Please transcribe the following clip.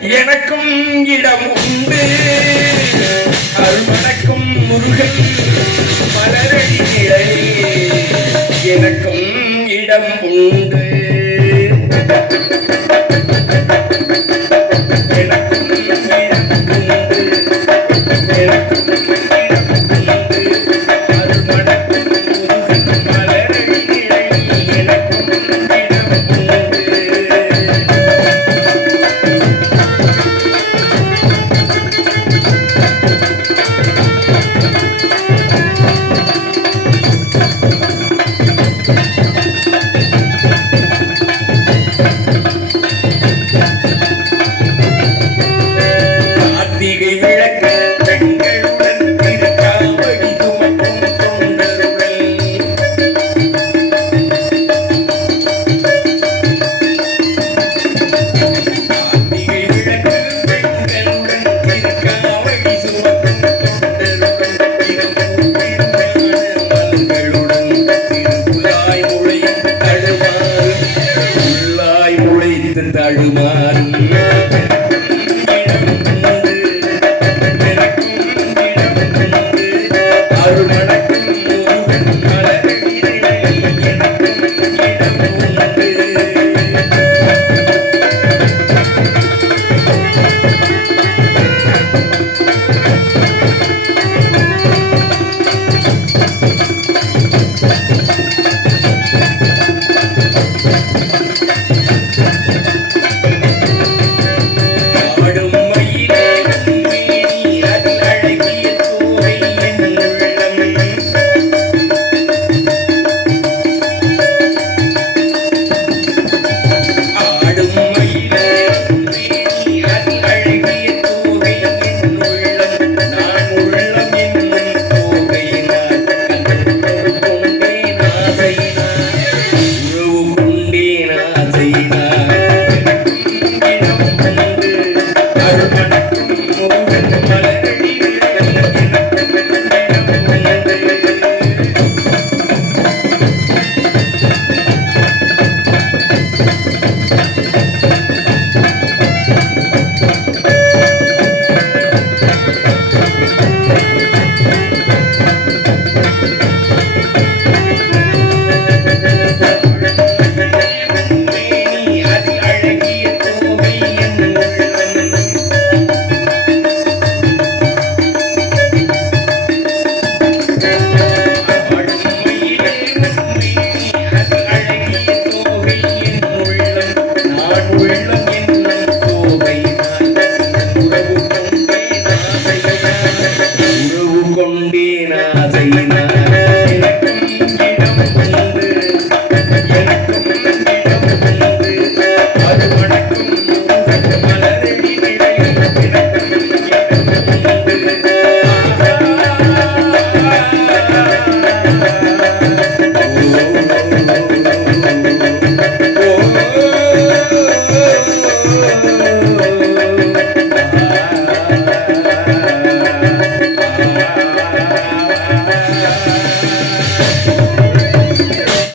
எனக்கும் இடம் உண்டு. அருள்மணக்கும் முருகன் மலரடி கிளை எனக்கும் இடம் உண்டு. தடுமாறி நம்பினா செய்தான்